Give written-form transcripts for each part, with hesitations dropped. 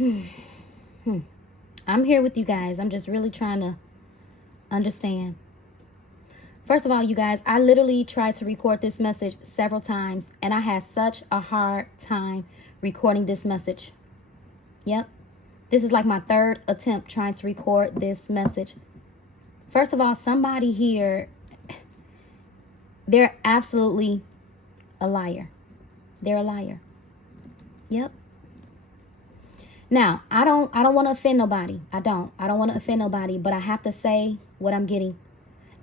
I'm here with you guys. I'm just really trying to understand. First of all, you guys, I literally tried to record this message several times, and I had such a hard time recording this message. Yep. This is like my third attempt trying to record this message. First of all, somebody here, they're absolutely a liar. They're a liar. Yep. Now, I don't want to offend nobody. I don't want to offend nobody, but I have to say what I'm getting.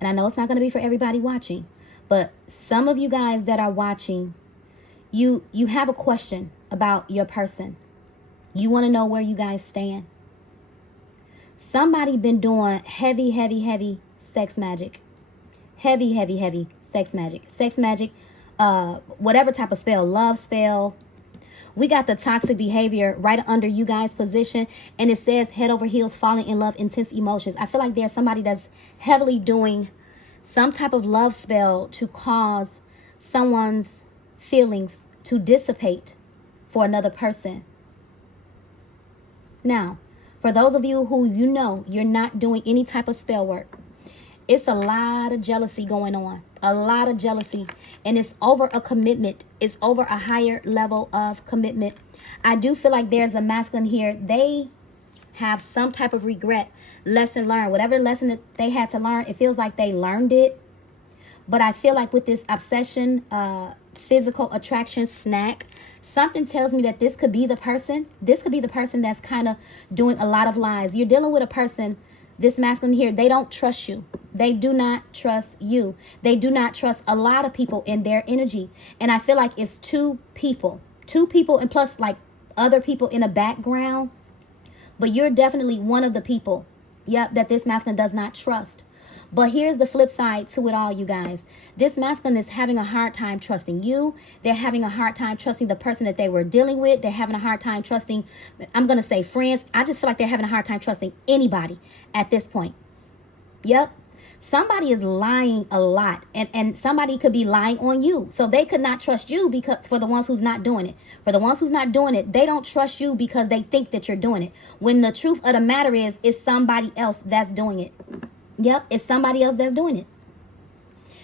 And I know it's not going to be for everybody watching, but some of you guys that are watching, you have a question about your person. You want to know where you guys stand. Somebody been doing heavy sex magic. Heavy sex magic. Sex magic, whatever type of spell, love spell. We got the toxic behavior right under you guys' position. And it says head over heels, falling in love, intense emotions. I feel like there's somebody that's heavily doing some type of love spell to cause someone's feelings to dissipate for another person. Now, for those of you who you know you're not doing any type of spell work, it's a lot of jealousy going on. A lot of jealousy. And it's over a commitment. It's over a higher level of commitment. I do feel like there's a masculine here. They have some type of regret, lesson learned. Whatever lesson that they had to learn, it feels like they learned it. But I feel like with this obsession, physical attraction snack, something tells me that this could be the person. This could be the person that's kind of doing a lot of lies. You're dealing with a person, this masculine here, they don't trust you. They do not trust you. They do not trust a lot of people in their energy. And I feel like it's two people and plus like other people in the background. But you're definitely one of the people, yep, that this masculine does not trust. But here's the flip side to it all, you guys. This masculine is having a hard time trusting you. They're having a hard time trusting the person that they were dealing with. They're having a hard time trusting, I'm going to say friends. I just feel like they're having a hard time trusting anybody at this point. Yep. Somebody is lying a lot, and somebody could be lying on you. So they could not trust you because for the ones who's not doing it. For the ones who's not doing it, they don't trust you because they think that you're doing it. When the truth of the matter is, it's somebody else that's doing it. Yep, it's somebody else that's doing it.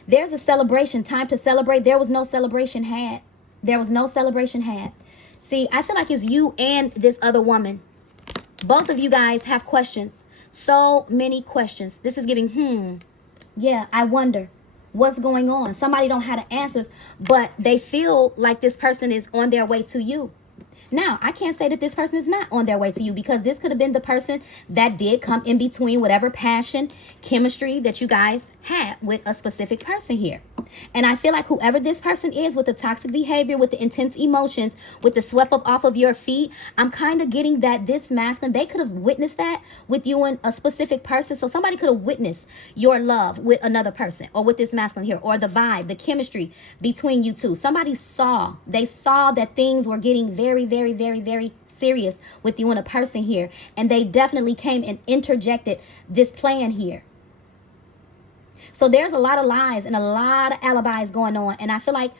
There's a celebration, time to celebrate. There was no celebration had. There was no celebration had. See, I feel like it's you and this other woman. Both of you guys have questions. So many questions. This is giving, yeah, I wonder what's going on. Somebody don't have the answers, but they feel like this person is on their way to you. Now, I can't say that this person is not on their way to you because this could have been the person that did come in between whatever passion, chemistry that you guys had with a specific person here. And I feel like whoever this person is with the toxic behavior, with the intense emotions, with the swept up off of your feet, I'm kind of getting that this masculine, they could have witnessed that with you and a specific person. So somebody could have witnessed your love with another person or with this masculine here, or the vibe, the chemistry between you two. Somebody saw, they saw that things were getting very serious with you and a person here. And they definitely came and interjected this plan here. So there's a lot of lies and a lot of alibis going on, and I feel like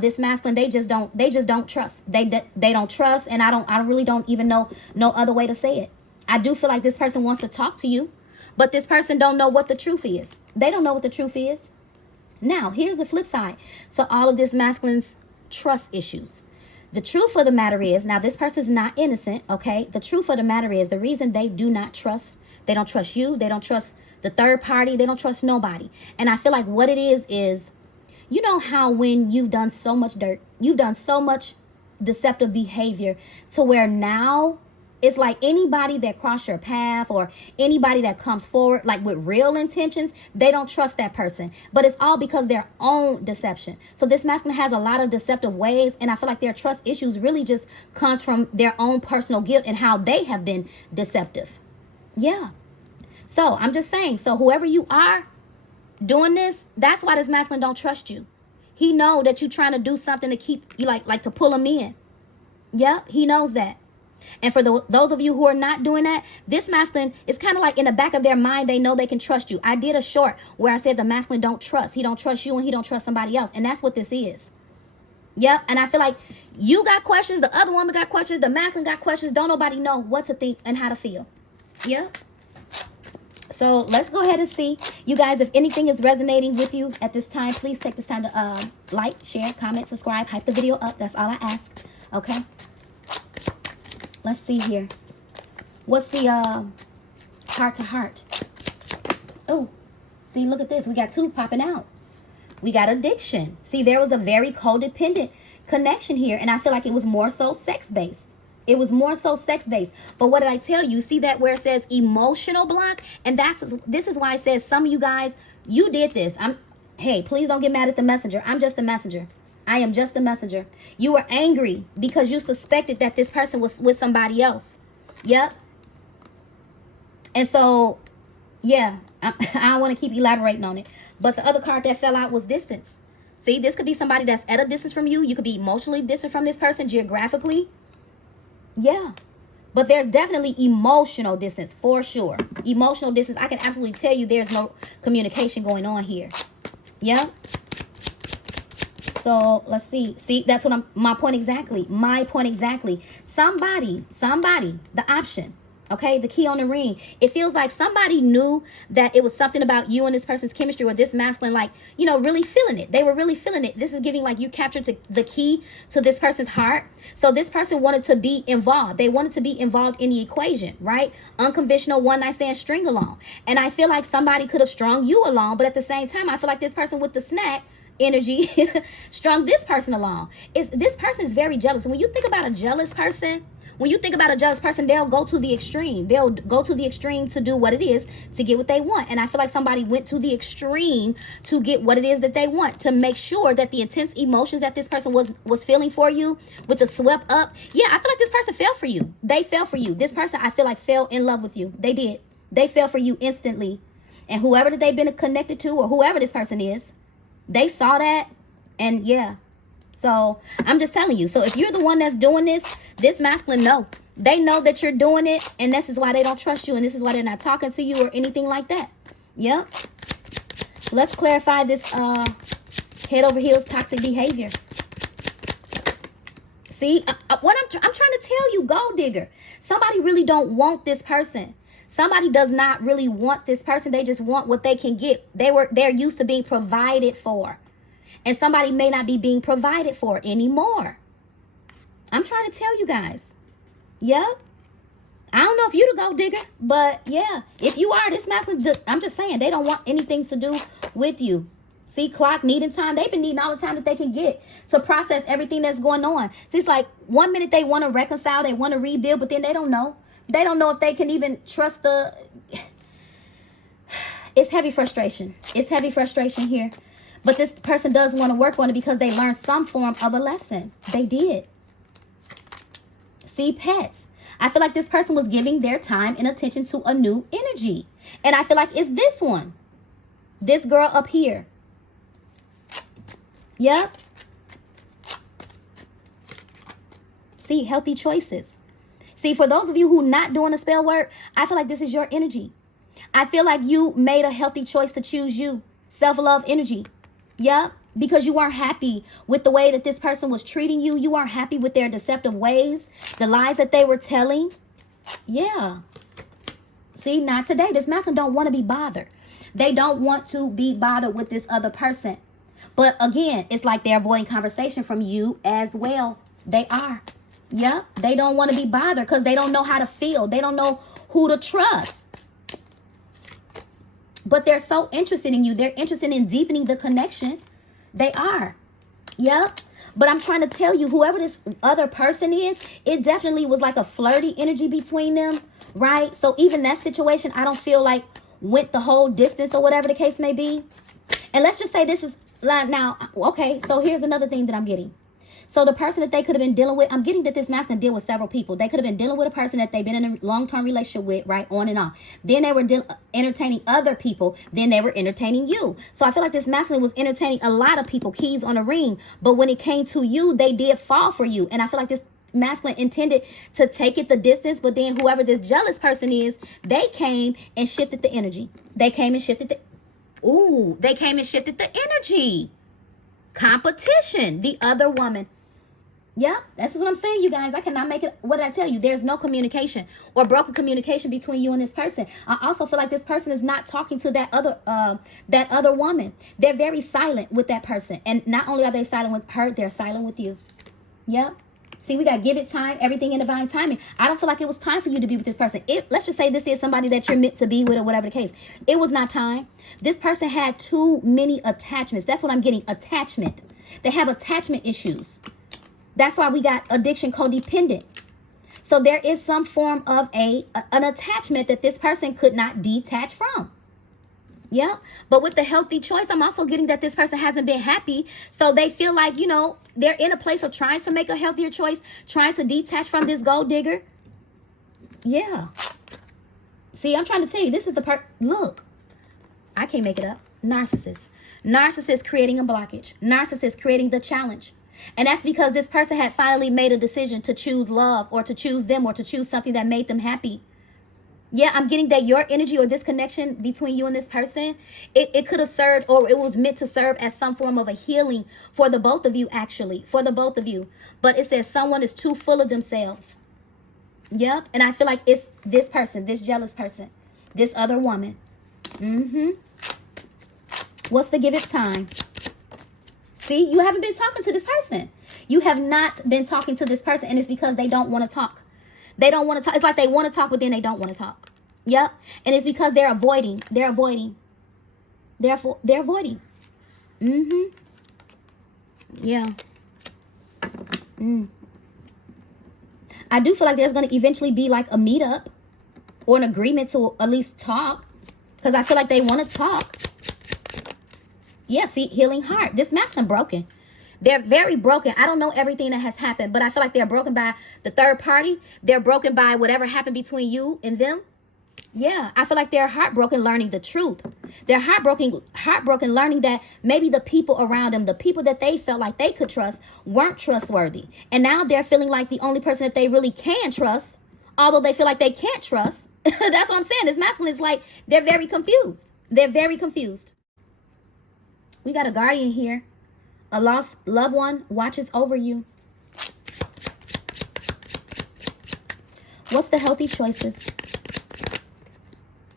this masculine, they just don't trust. They don't trust, and I really don't even know no other way to say it. I do feel like this person wants to talk to you, but this person don't know what the truth is. They don't know what the truth is. Now, here's the flip side. So all of this masculine's trust issues. The truth of the matter is, now this person's not innocent, okay? The truth of the matter is, the reason they do not trust, they don't trust you, they don't trust the third party, they don't trust nobody. And I feel like what it is, you know how when you've done so much dirt, you've done so much deceptive behavior to where now it's like anybody that cross your path or anybody that comes forward like with real intentions, they don't trust that person. But it's all because their own deception. So this masculine has a lot of deceptive ways, and I feel like their trust issues really just comes from their own personal guilt and how they have been deceptive. Yeah. So I'm just saying, so whoever you are doing this, that's why this masculine don't trust you. He know that you're trying to do something to keep you like to pull him in. Yeah, he knows that. And for those of you who are not doing that, this masculine is kind of like in the back of their mind, they know they can trust you. I did a short where I said the masculine don't trust. He don't trust you and he don't trust somebody else. And that's what this is. Yep. And I feel like you got questions. The other woman got questions. The masculine got questions. Don't nobody know what to think and how to feel. Yep. So let's go ahead and see. You guys, if anything is resonating with you at this time, please take this time to like, share, comment, subscribe, hype the video up. That's all I ask. Okay. Let's see here. What's the heart to heart? Oh, see, look at this. We got two popping out. We got addiction. See, there was a very codependent connection here. And I feel like it was more so sex-based. It was more so sex-based. But what did I tell you? See that where it says emotional block? And this is why it says some of you guys, you did this. Hey, please don't get mad at the messenger. I'm just the messenger. I am just the messenger. You were angry because you suspected that this person was with somebody else. Yep. And so, yeah, I don't want to keep elaborating on it. But the other card that fell out was distance. See, this could be somebody that's at a distance from you. You could be emotionally distant from this person geographically. Yeah. But there's definitely emotional distance for sure. Emotional distance. I can absolutely tell you there's no communication going on here. Yeah. So let's see. See, that's what my point exactly. My point exactly. Somebody, the option. Okay, the key on the ring. It feels like somebody knew that it was something about you and this person's chemistry, or this masculine, like, you know, really feeling it. They were really feeling it. This is giving like you captured the key to this person's heart. So this person wanted to be involved. They wanted to be involved in the equation, right? Unconventional one night stand string along. And I feel like somebody could have strung you along, but at the same time, I feel like this person with the snack energy strung this person along. This person is very jealous. When you think about a jealous person, they'll go to the extreme. They'll go to the extreme to do what it is to get what they want. And I feel like somebody went to the extreme to get what it is that they want, to make sure that the intense emotions that this person was feeling for you with the swept up. Yeah, I feel like this person fell for you. They fell for you. This person, I feel like, fell in love with you. They did. They fell for you instantly. And whoever that they've been connected to, or whoever this person is, they saw that. And yeah. So I'm just telling you. So if you're the one that's doing this masculine, no, they know that you're doing it, and this is why they don't trust you, and this is why they're not talking to you or anything like that. Yep. Let's clarify this head over heels toxic behavior. See, what I'm trying to tell you, gold digger. Somebody really don't want this person. Somebody does not really want this person. They just want what they can get. They're used to being provided for. And somebody may not be being provided for anymore. I'm trying to tell you guys. Yep. I don't know if you the gold digger, but yeah, if you are this masculine, I'm just saying they don't want anything to do with you. See, clock needing time. They've been needing all the time that they can get to process everything that's going on. See, it's like 1 minute they want to reconcile, they want to rebuild, but then they don't know. They don't know if they can even trust It's heavy frustration. It's heavy frustration here. But this person does want to work on it because they learned some form of a lesson. They did. See, pets. I feel like this person was giving their time and attention to a new energy. And I feel like it's this one. This girl up here. Yep. See, healthy choices. See, for those of you who not doing the spell work, I feel like this is your energy. I feel like you made a healthy choice to choose you. Self-love energy. Yep. Because you weren't happy with the way that this person was treating you. You weren't happy with their deceptive ways, the lies that they were telling. Yeah. See, not today. This masculine don't want to be bothered. They don't want to be bothered with this other person. But again, it's like they're avoiding conversation from you as well. They are. Yep. They don't want to be bothered because they don't know how to feel. They don't know who to trust. But they're so interested in you. They're interested in deepening the connection. They are. Yep. But I'm trying to tell you, whoever this other person is, it definitely was like a flirty energy between them, right? So even that situation, I don't feel like went the whole distance or whatever the case may be. And let's just say this is like now, okay, so here's another thing that I'm getting. So the person that they could have been dealing with, I'm getting that this masculine deal with several people. They could have been dealing with a person that they've been in a long-term relationship with, right, on and off. Then they were entertaining other people. Then they were entertaining you. So I feel like this masculine was entertaining a lot of people, keys on a ring. But when it came to you, they did fall for you. And I feel like this masculine intended to take it the distance. But then whoever this jealous person is, they came and shifted the energy. They came and shifted the energy. Competition, the other woman. Yeah, this is what I'm saying, you guys. I cannot make it. What did I tell you? There's no communication or broken communication between you and this person. I also feel like this person is not talking to that other woman. They're very silent with that person. And not only are they silent with her, they're silent with you. Yep. See, we got to give it time, everything in divine timing. I don't feel like it was time for you to be with this person. Let's just say this is somebody that you're meant to be with or whatever the case. It was not time. This person had too many attachments. That's what I'm getting. Attachment. They have attachment issues. That's why we got addiction, codependent. So there is some form of an attachment that this person could not detach from. Yeah. But with the healthy choice, I'm also getting that this person hasn't been happy. So they feel like, you know, they're in a place of trying to make a healthier choice, trying to detach from this gold digger. Yeah. See, I'm trying to tell you, this is the part. Look, I can't make it up. Narcissist. Narcissist creating a blockage. Narcissist creating the challenge. And that's because this person had finally made a decision to choose love or to choose them or to choose something that made them happy. Yeah, I'm getting that your energy or this connection between you and this person, it could have served, or it was meant to serve as some form of a healing for the both of you, actually, for the both of you. But it says someone is too full of themselves. Yep. And I feel like it's this person, this jealous person, this other woman. What's the give it time? See, you haven't been talking to this person. You have not been talking to this person, and it's because they don't want to talk. They don't want to talk. It's like they want to talk, but then they don't want to talk. Yep. And it's because they're avoiding. They're avoiding. Therefore, they're avoiding. Yeah. I do feel like there's going to eventually be like a meetup or an agreement to at least talk, because I feel like they want to talk. Yeah, see, healing heart. This masculine broken. They're very broken. I don't know everything that has happened, but I feel like they're broken by the third party. They're broken by whatever happened between you and them. Yeah, I feel like they're heartbroken learning the truth. They're heartbroken learning that maybe the people around them, the people that they felt like they could trust, weren't trustworthy. And now they're feeling like the only person that they really can trust, although they feel like they can't trust. That's what I'm saying. This masculine is like, they're very confused. They're very confused. We got a guardian here. A lost loved one watches over you. What's the healthy choices?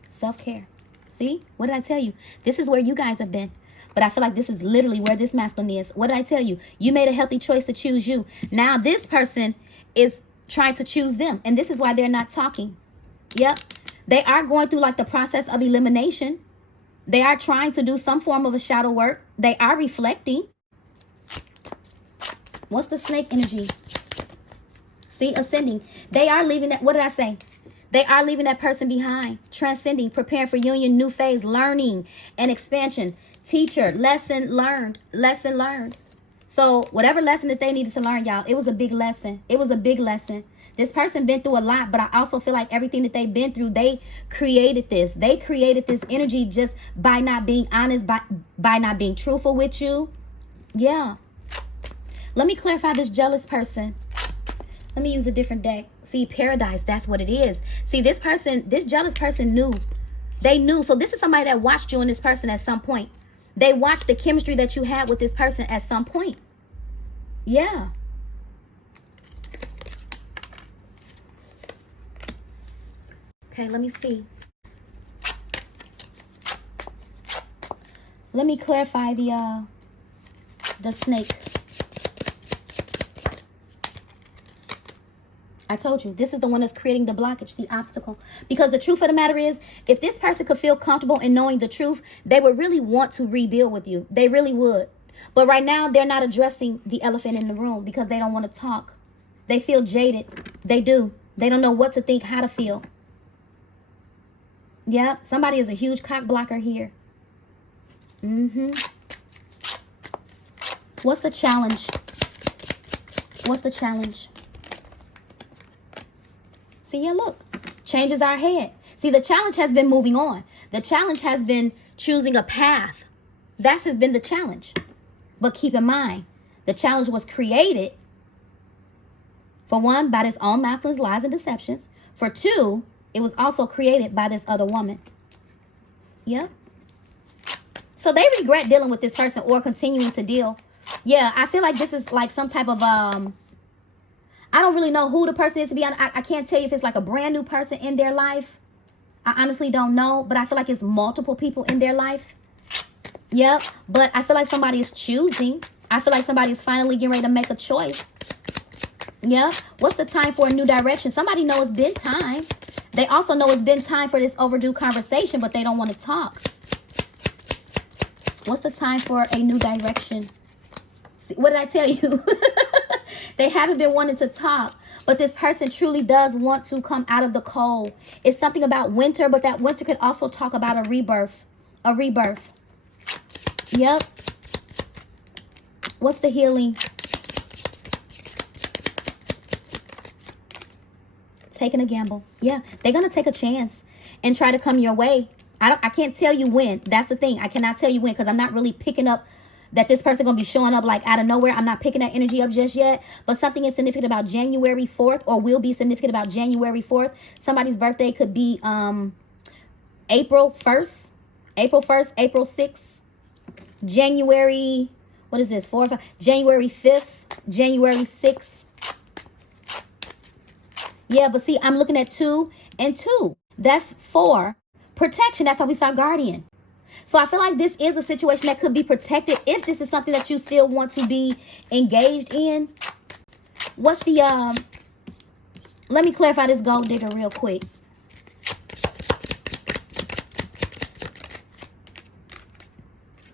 Self-care. See? What did I tell you? This is where you guys have been. But I feel like this is literally where this masculine is. What did I tell you? You made a healthy choice to choose you. Now this person is trying to choose them. And this is why they're not talking. Yep. They are going through like the process of elimination. They are trying to do some form of a shadow work. They are reflecting. What's the snake energy? See, ascending. They are leaving that. What did I say? They are leaving that person behind. Transcending, preparing for union, new phase, learning and expansion. Teacher, lesson learned. Lesson learned. So whatever lesson that they needed to learn, y'all, it was a big lesson. It was a big lesson. This person been through a lot, but I also feel like everything that they've been through, they created this. They created this energy just by not being honest, by not being truthful with you. Yeah. Let me clarify this jealous person. Let me use a different deck. See, paradise, that's what it is. See, this person, this jealous person knew. They knew. So this is somebody that watched you and this person at some point. They watched the chemistry that you had with this person at some point. Yeah. Okay, let me see. Let me clarify the snake. I told you, this is the one that's creating the blockage, the obstacle. Because the truth of the matter is, if this person could feel comfortable in knowing the truth, they would really want to rebuild with you. They really would. But right now, they're not addressing the elephant in the room because they don't want to talk. They feel jaded. They do. They don't know what to think, how to feel. Yeah, somebody is a huge cock blocker here. What's the challenge? What's the challenge? See, yeah, look. Changes our head. See, the challenge has been moving on. The challenge has been choosing a path. That has been the challenge. But keep in mind, the challenge was created, for one, by this own masculine's lies and deceptions. For two, it was also created by this other woman. Yep. So they regret dealing with this person or continuing to deal Yeah, I feel like this is like some type of, I don't really know who the person is, to be honest. I can't tell you if it's like a brand new person in their life. I honestly don't know, but I feel like it's multiple people in their life. Yep, but I feel like somebody is choosing. I feel like somebody is finally getting ready to make a choice. Yep. What's the time for a new direction? Somebody know it's been time. They also know it's been time for this overdue conversation, but they don't want to talk. What's the time for a new direction? See, what did I tell you? They haven't been wanting to talk, but this person truly does want to come out of the cold. It's something about winter, but that winter could also talk about a rebirth. A rebirth. Yep. What's the healing? Taking a gamble. Yeah, they're going to take a chance and try to come your way. I can't tell you when. That's the thing. I cannot tell you when, because I'm not really picking up that this person going to be showing up like out of nowhere. I'm not picking that energy up just yet. But something is significant about January 4th, or will be significant about January 4th. Somebody's birthday could be April 1st, April 1st, April 6th, January, what is this, 4 or 5? January 5th, January 6th. Yeah, but see, I'm looking at 2 and 2. That's 4. Protection. That's how we saw guardian. So I feel like this is a situation that could be protected if this is something that you still want to be engaged in. What's the, let me clarify this gold digger real quick.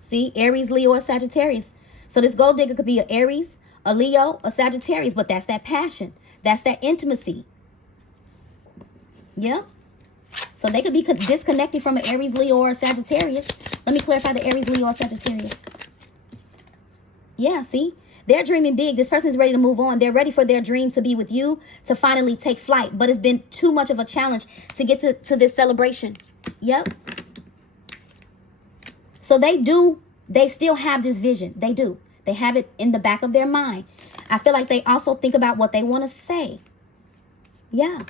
See, Aries, Leo, or Sagittarius. So this gold digger could be an Aries, a Leo, a Sagittarius, but that's that passion. That's that intimacy. Yeah. So they could be disconnecting from an Aries, Leo, or a Sagittarius. Let me clarify the Aries, Leo, or Sagittarius. Yeah, see? They're dreaming big. This person is ready to move on. They're ready for their dream to be with you, to finally take flight. But it's been too much of a challenge to get to this celebration. Yep. So they still have this vision. They do. They have it in the back of their mind. I feel like they also think about what they want to say. Yeah.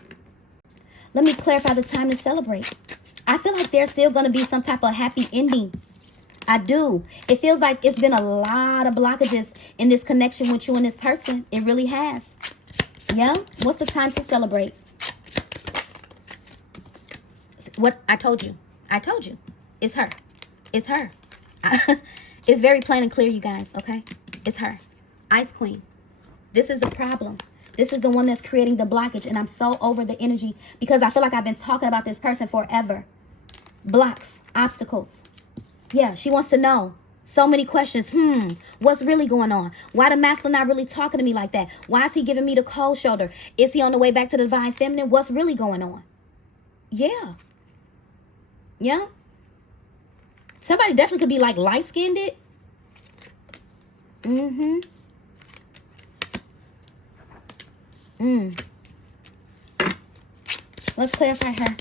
Let me clarify the time to celebrate. I feel like there's still going to be some type of happy ending. I do. It feels like it's been a lot of blockages in this connection with you and this person. It really has. Yeah. What's the time to celebrate? What I told you. I told you. It's her. It's her. It's very plain and clear, you guys. Okay. It's her. Ice Queen. This is the problem. This is the one that's creating the blockage. And I'm so over the energy because I feel like I've been talking about this person forever. Blocks, obstacles. Yeah, she wants to know. So many questions. What's really going on? Why the masculine not really talking to me like that? Why is he giving me the cold shoulder? Is he on the way back to the divine feminine? What's really going on? Yeah. Yeah. Somebody definitely could be like light-skinned. Let's clarify her.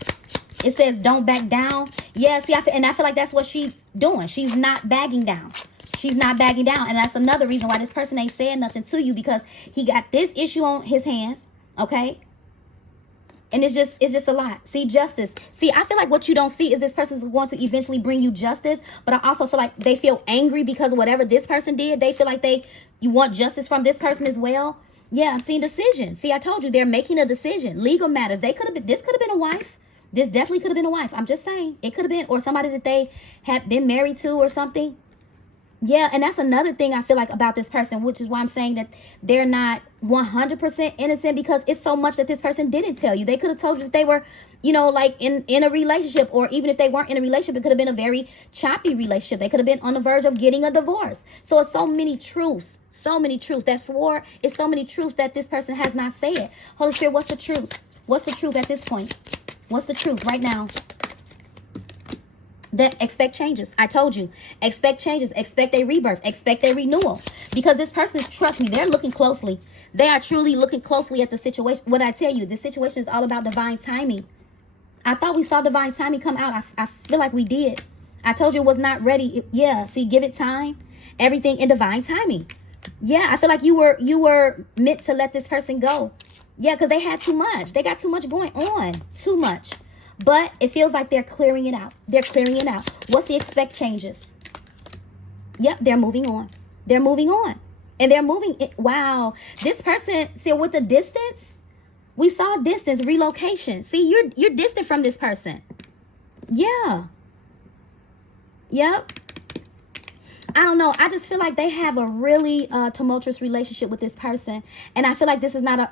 It says don't back down. Yeah, see, I feel like that's what she's doing. She's not bagging down. She's not bagging down. And that's another reason why this person ain't saying nothing to you, because he got this issue on his hands. Okay. And it's just a lot. See, justice. See, I feel like what you don't see is this person is going to eventually bring you justice. But I also feel like they feel angry because of whatever this person did. They feel like you want justice from this person as well. Yeah, I'm seeing decision. See, I told you they're making a decision. Legal matters. This could have been a wife. This definitely could have been a wife. I'm just saying. It could have been, or somebody that they had been married to or something. Yeah, and that's another thing I feel like about this person, which is why I'm saying that they're not 100% innocent, because it's so much that this person didn't tell you. They could have told you that they were, like in a relationship, or even if they weren't in a relationship, it could have been a very choppy relationship. They could have been on the verge of getting a divorce. So it's so many truths that swore. It's so many truths that this person has not said. Holy Spirit, what's the truth? What's the truth at this point? What's the truth right now? That expect changes. I told you. Expect changes. Expect a rebirth. Expect a renewal. Because this person, trust me, they're looking closely. They are truly looking closely at the situation. What I tell you, this situation is all about divine timing. I thought we saw divine timing come out. I feel like we did. I told you it was not ready. Yeah, see, give it time. Everything in divine timing. Yeah, I feel like you were meant to let this person go. Yeah, because they had too much. They got too much going on. Too much. But it feels like they're clearing it out. They're clearing it out. What's the expect changes? Yep, they're moving on. They're moving on. And they're moving. Wow. This person, see, with the distance, we saw distance, relocation. See, you're distant from this person. Yeah. Yep. I don't know. I just feel like they have a really tumultuous relationship with this person. And I feel like this is not a,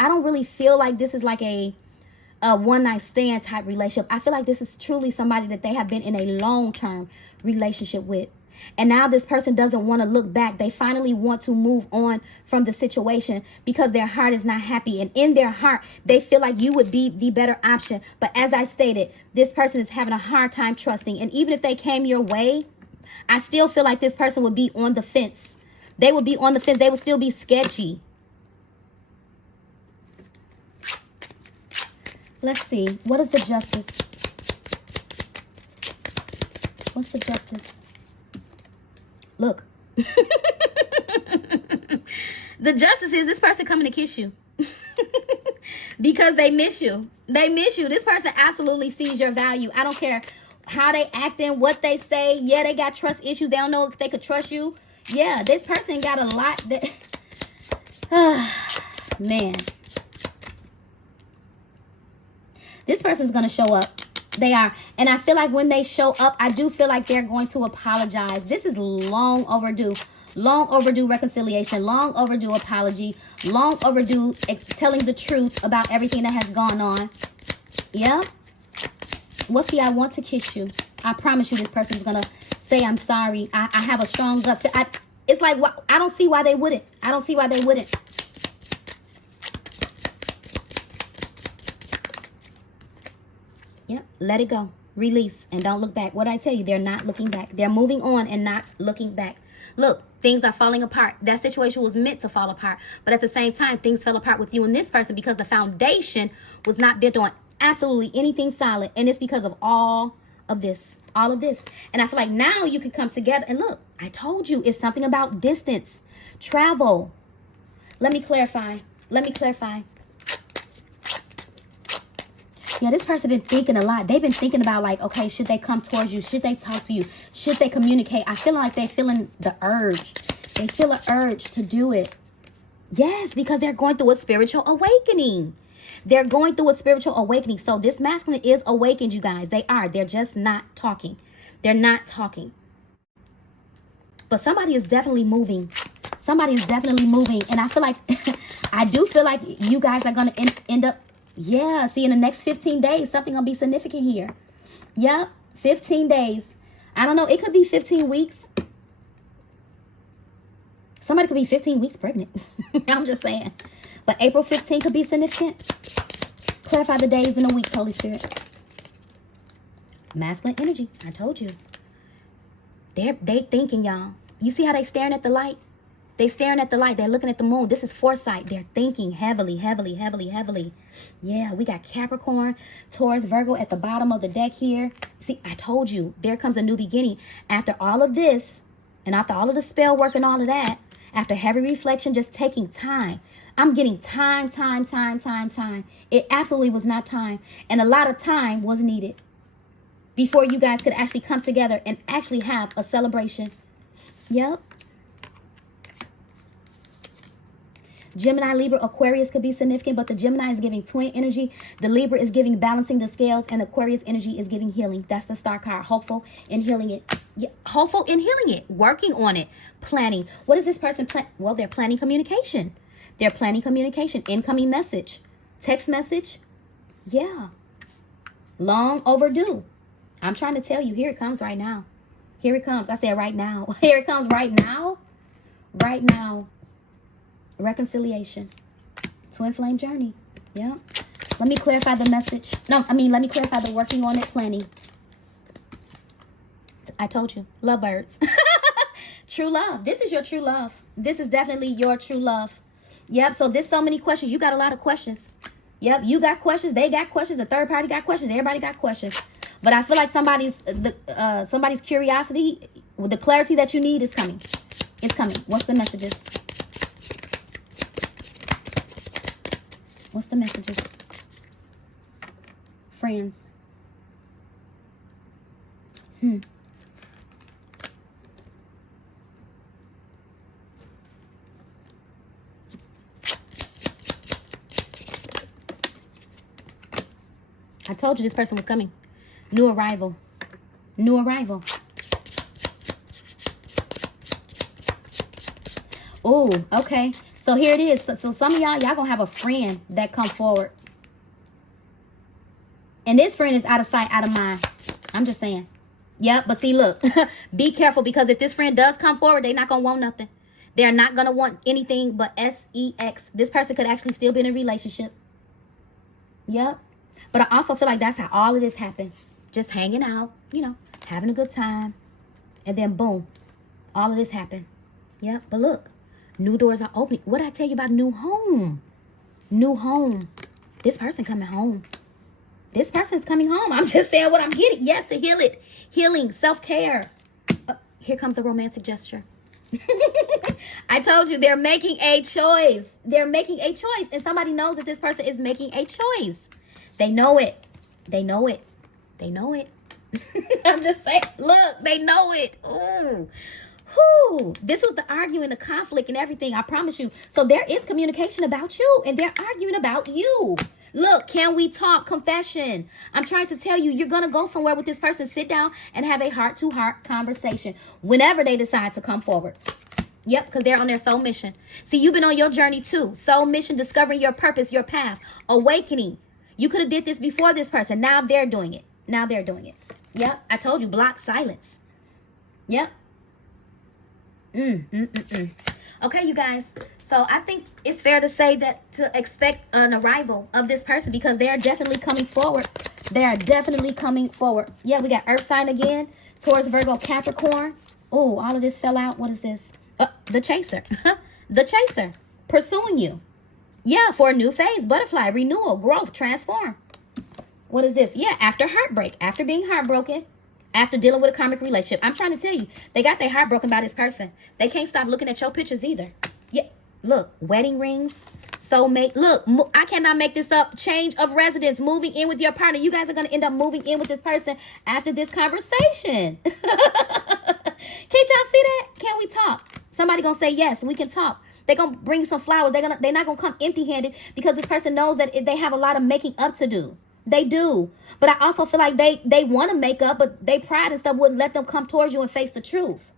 I don't really feel like this is like a one-night stand type relationship. I feel like this is truly somebody that they have been in a long-term relationship with. And now this person doesn't want to look back. They finally want to move on from the situation because their heart is not happy. And in their heart, they feel like you would be the better option. But as I stated, this person is having a hard time trusting. And even if they came your way, I still feel like this person would be on the fence. They would be on the fence. They would still be sketchy. Let's see. What is the justice? What's the justice? Look. The justice is this person coming to kiss you. Because they miss you. They miss you. This person absolutely sees your value. I don't care how they acting, what they say. Yeah, they got trust issues. They don't know if they could trust you. Yeah, this person got a lot that... Man. This person's going to show up. They are. And I feel like when they show up, I do feel like they're going to apologize. This is long overdue. Long overdue reconciliation. Long overdue apology. Long overdue telling the truth about everything that has gone on. Yeah. What's the I want to kiss you? I promise you this person is going to say I'm sorry. I have a strong gut feel. It's like, I don't see why they wouldn't. I don't see why they wouldn't. Yep. Let it go. Release and don't look back. What did I tell you? They're not looking back. They're moving on and not looking back. Look, things are falling apart. That situation was meant to fall apart. But at the same time, things fell apart with you and this person because the foundation was not built on absolutely anything solid. And it's because of all of this. All of this. And I feel like now you can come together. And look, I told you it's something about distance. Travel. Let me clarify. Let me clarify. Yeah, this person been thinking a lot. They've been thinking about like, okay, should they come towards you? Should they talk to you? Should they communicate? I feel like they're feeling the urge. They feel an urge to do it. Yes, because they're going through a spiritual awakening. They're going through a spiritual awakening. So this masculine is awakened, you guys. They are. They're just not talking. They're not talking. But somebody is definitely moving. Somebody is definitely moving. And I feel like, I do feel like you guys are going to end up, yeah, see, in the next 15 days, something going to be significant here. Yep, 15 days. I don't know. It could be 15 weeks. Somebody could be 15 weeks pregnant. I'm just saying. But April 15 could be significant. Clarify the days and the weeks, Holy Spirit. Masculine energy. I told you. They thinking, y'all. You see how they staring at the light? They staring at the light. They're looking at the moon. This is foresight. They're thinking heavily, heavily, heavily, heavily. Yeah, we got Capricorn, Taurus, Virgo at the bottom of the deck here. See, I told you, there comes a new beginning. After all of this, and after all of the spell work and all of that, after heavy reflection, just taking time. I'm getting time. It absolutely was not time. And a lot of time was needed before you guys could actually come together and actually have a celebration. Yep. Gemini, Libra, Aquarius could be significant, but the Gemini is giving twin energy. The Libra is giving balancing the scales, and Aquarius energy is giving healing. That's the star card. Hopeful in healing it. Yeah, hopeful in healing it. Working on it. Planning. What is this person plan? Well, they're planning communication. They're planning communication. Incoming message. Text message. Yeah. Long overdue. I'm trying to tell you. Here it comes right now. Here it comes. I said right now. Here it comes right now. Right now. Reconciliation. Twin flame journey. Yeah. Let me clarify the message. Let me clarify the working on it planning. I told you. Lovebirds. True love. This is your true love. This is definitely your true love. Yep. So there's so many questions. You got a lot of questions. Yep. You got questions. They got questions. The third party got questions. Everybody got questions. But I feel like somebody's curiosity, the clarity that you need is coming. It's coming. What's the messages? What's the messages? Friends. I told you this person was coming. New arrival. New arrival. Oh, okay. So here it is. So some of y'all gonna have a friend that come forward. And this friend is out of sight, out of mind. I'm just saying. Yep, but see, look. Be careful, because if this friend does come forward, they're not gonna want nothing. They're not gonna want anything but sex. This person could actually still be in a relationship. Yep. But I also feel like that's how all of this happened. Just hanging out, you know, having a good time. And then boom, all of this happened. Yep, but look. New doors are opening. What did I tell you about new home? New home. This person coming home. This person's coming home. I'm just saying what I'm getting. Yes, to heal it. Healing, self-care. Here comes the romantic gesture. I told you, they're making a choice. They're making a choice. And somebody knows that this person is making a choice. They know it. They know it. They know it. I'm just saying, look, they know it. Ooh. Whew. This was the arguing, the conflict and everything, I promise you. So there is communication about you, and they're arguing about you. Look, can we talk? Confession. I'm trying to tell you, you're going to go somewhere with this person. Sit down and have a heart-to-heart conversation whenever they decide to come forward. Yep, because they're on their soul mission. See, you've been on your journey too. Soul mission, discovering your purpose, your path, awakening. You could have did this before this person. Now they're doing it. Now they're doing it. Yep, I told you, block, silence. Yep. Okay, you guys. So I think it's fair to say that to expect an arrival of this person, because they are definitely coming forward. They are definitely coming forward. Yeah, we got Earth sign again. Taurus, Virgo, Capricorn. Oh, all of this fell out. What is this? The chaser. The chaser. Pursuing you. Yeah, for a new phase. Butterfly. Renewal. Growth. Transform. What is this? Yeah, after heartbreak. After being heartbroken. After dealing with a karmic relationship. I'm trying to tell you, they got their heart broken by this person. They can't stop looking at your pictures either. Yeah, look, wedding rings, soulmate. Look, I cannot make this up. Change of residence, moving in with your partner. You guys are going to end up moving in with this person after this conversation. Can't y'all see that? Can we talk? Somebody going to say yes, we can talk. They're going to bring some flowers. They're not going to come empty-handed, because this person knows that they have a lot of making up to do. They do. But I also feel like they want to make up, but they pride and stuff wouldn't let them come towards you and face the truth.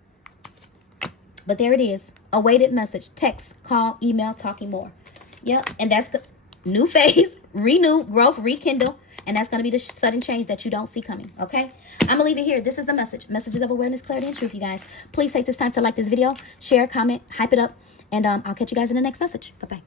But there it is. Awaited message. Text, call, email, talking more. Yep. And that's the new phase. Renew, growth, rekindle. And that's going to be the sudden change that you don't see coming. Okay? I'm going to leave it here. This is the message. Messages of awareness, clarity, and truth, you guys. Please take this time to like this video, share, comment, hype it up. And I'll catch you guys in the next message. Bye-bye.